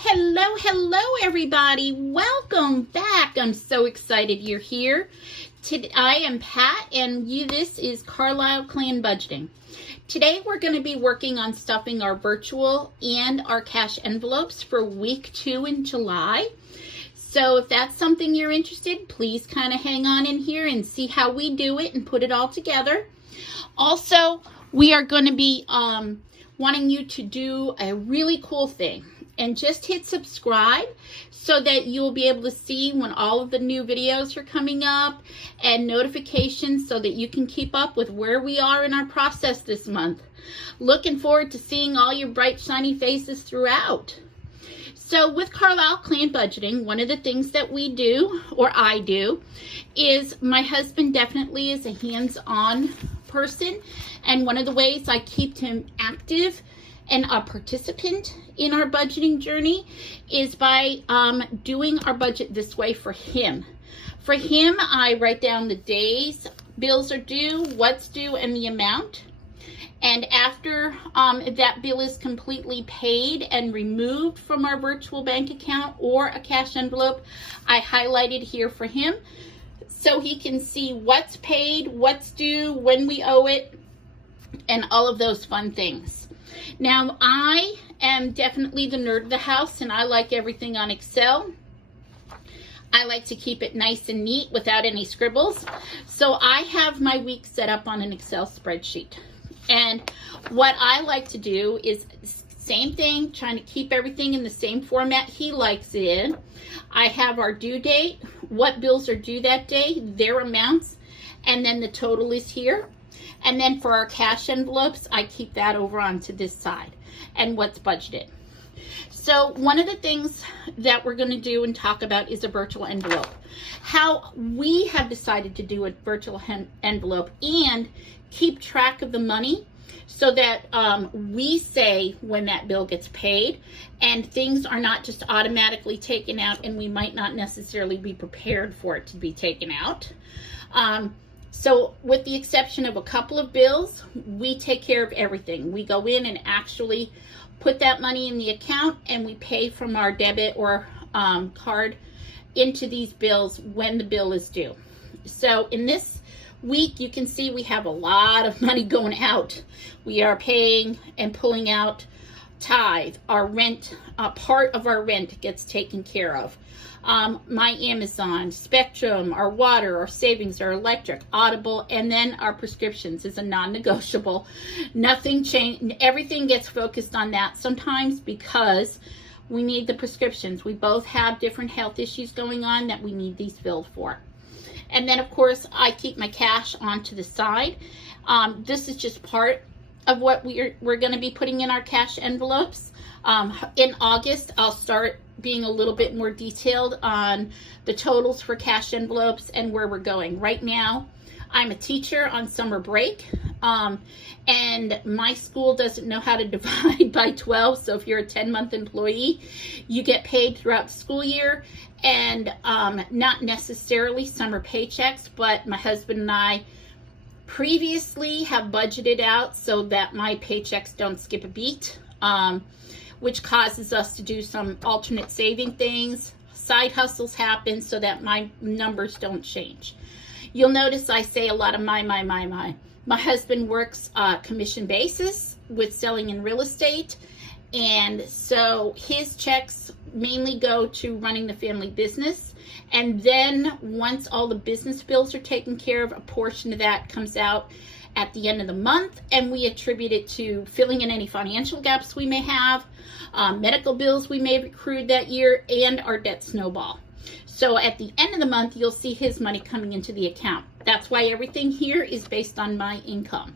Hello, everybody. Welcome back. I'm so excited you're here. I am Pat, and this is Carlisle Clan Budgeting. Today, we're going to be working on stuffing our virtual and our cash envelopes for week 2 in July. So if that's something you're interested, please kind of hang on in here and see how we do it and put it all together. Also, we are going to be wanting you to do a really cool thing. And just hit subscribe so that you'll be able to see when all of the new videos are coming up, and notifications so that you can keep up with where we are in our process this month. Looking forward to seeing all your bright, shiny faces throughout. So with Carlisle Clan Budgeting, one of the things that we do, or I do, is my husband definitely is a hands-on person. And one of the ways I keep him active and a participant in our budgeting journey is by doing our budget this way for him. For him, I write down the days bills are due, what's due, and the amount. And after that bill is completely paid and removed from our virtual bank account or a cash envelope, I highlight it here for him so he can see what's paid, what's due, when we owe it, and all of those fun things. Now, I am definitely the nerd of the house, and I like everything on Excel. I like to keep it nice and neat without any scribbles. So I have my week set up on an Excel spreadsheet. And what I like to do is same thing, trying to keep everything in the same format he likes it in. I have our due date, what bills are due that day, their amounts, and then the total is here. And then for our cash envelopes, I keep that over onto this side and what's budgeted. So one of the things that we're going to do and talk about is a virtual envelope. How we have decided to do a virtual envelope and keep track of the money so that we say when that bill gets paid, and things are not just automatically taken out, and we might not necessarily be prepared for it to be taken out. So with the exception of a couple of bills, we take care of everything. We go in and actually put that money in the account, and we pay from our debit or card into these bills when the bill is due. So in this week, you can see we have a lot of money going out. We are paying and pulling out tithe, our rent, part of our rent gets taken care of. My Amazon, Spectrum, our water, our savings, our electric, Audible, and then our prescriptions is a non-negotiable. Nothing changed. Everything gets focused on that sometimes because we need the prescriptions. We both have different health issues going on that we need these filled for. And then, of course, I keep my cash onto the side. This is just part of what we're going to be putting in our cash envelopes. In August, I'll start being a little bit more detailed on the totals for cash envelopes and where we're going. Right now, I'm a teacher on summer break, and my school doesn't know how to divide by 12. So if you're a 10-month employee, you get paid throughout the school year, and not necessarily summer paychecks, but my husband and I previously have budgeted out so that my paychecks don't skip a beat, which causes us to do some alternate saving things. Side hustles happen so that my numbers don't change. You'll notice I say a lot of my. My husband works commission basis with selling in real estate, and so his checks mainly go to running the family business. And then once all the business bills are taken care of, a portion of that comes out at the end of the month, and we attribute it to filling in any financial gaps we may have, medical bills we may have accrued that year, and our debt snowball. So at the end of the month, you'll see his money coming into the account. That's why everything here is based on my income.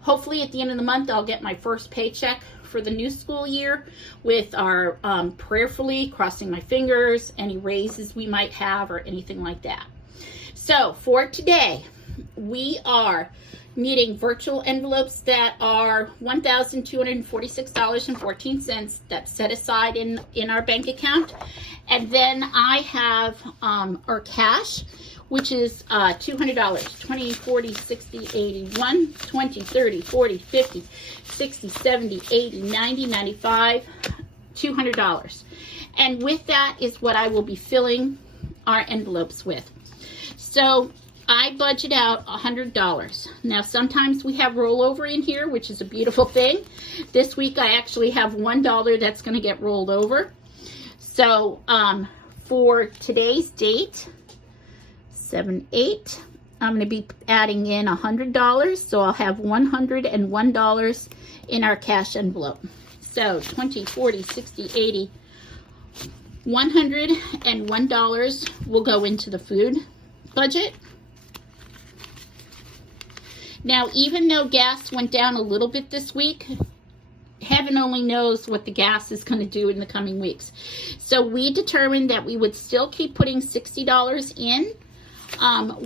Hopefully at the end of the month, I'll get my first paycheck for the new school year with our prayerfully crossing my fingers, any raises we might have or anything like that. So for today, we are needing virtual envelopes that are $1,246.14 that's set aside in our bank account. And then I have our cash, which is $200, 20, 40, 60, 81, 20, 30, 40, 50, 60, 70, 80, 90, 95, $200. And with that is what I will be filling our envelopes with. So I budget out $100. Now sometimes we have rollover in here, which is a beautiful thing. This week I actually have $1 that's going to get rolled over. So for today's date, 7/8, I'm going to be adding in $100. So I'll have $101 in our cash envelope. So 20, 40, 60, 80, $101 will go into the food budget. Now, even though gas went down a little bit this week, heaven only knows what the gas is going to do in the coming weeks. So we determined that we would still keep putting $60 in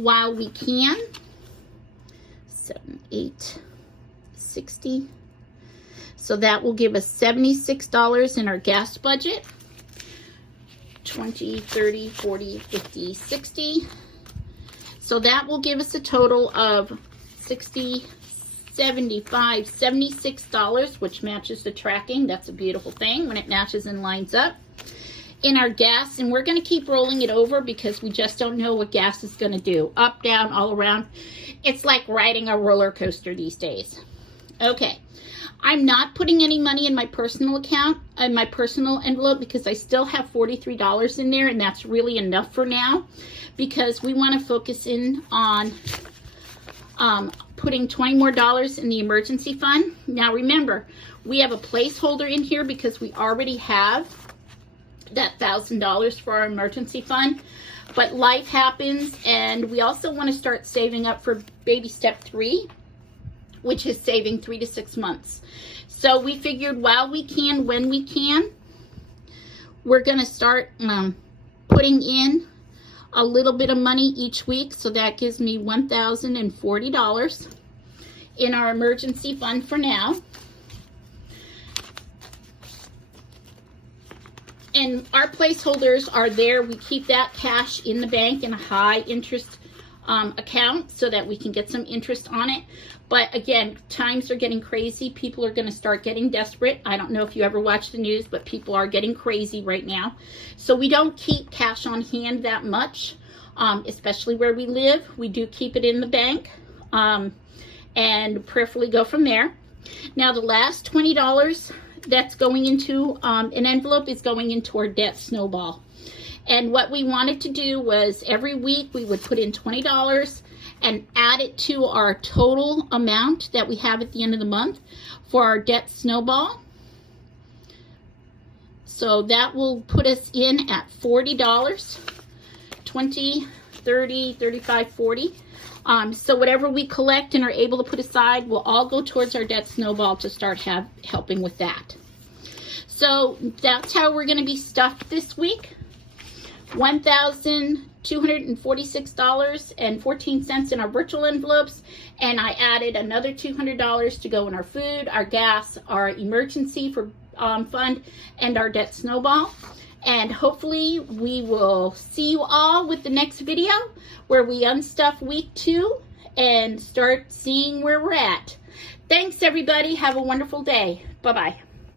while we can. 7, 8, 60. So that will give us $76 in our gas budget. 20, 30, 40, 50, 60. So that will give us a total of 60, 75, $76, which matches the tracking. That's a beautiful thing when it matches and lines up. In our gas, and we're going to keep rolling it over because we just don't know what gas is going to do. Up, down, all around. It's like riding a roller coaster these days. Okay. I'm not putting any money in my personal account, in my personal envelope, because I still have $43 in there, and that's really enough for now, because we want to focus in on putting $20 more in the emergency fund. Now remember, we have a placeholder in here because we already have that $1,000 for our emergency fund, but life happens, and we also want to start saving up for baby step 3, which is saving 3 to 6 months. So we figured while we can, when we can, we're going to start putting in a little bit of money each week. So that gives me $1,040 in our emergency fund for now. And our placeholders are there. We keep that cash in the bank in a high interest account so that we can get some interest on it. But again, times are getting crazy. People are going to start getting desperate. I don't know if you ever watch the news, but people are getting crazy right now. So we don't keep cash on hand that much, especially where we live. We do keep it in the bank and prayerfully go from there. Now the last $20 that's going into an envelope is going into our debt snowball. And what we wanted to do was every week we would put in $20 and add it to our total amount that we have at the end of the month for our debt snowball. So that will put us in at $40, 20, 30, 35, 40. So whatever we collect and are able to put aside will all go towards our debt snowball to start helping with that. So that's how we're going to be stuffed this week. $1,246.14 in our virtual envelopes, and I added another $200 to go in our food, our gas, our emergency for fund, and our debt snowball. And hopefully we will see you all with the next video where we unstuff week 2 and start seeing where we're at. Thanks everybody. Have a wonderful day. Bye-bye.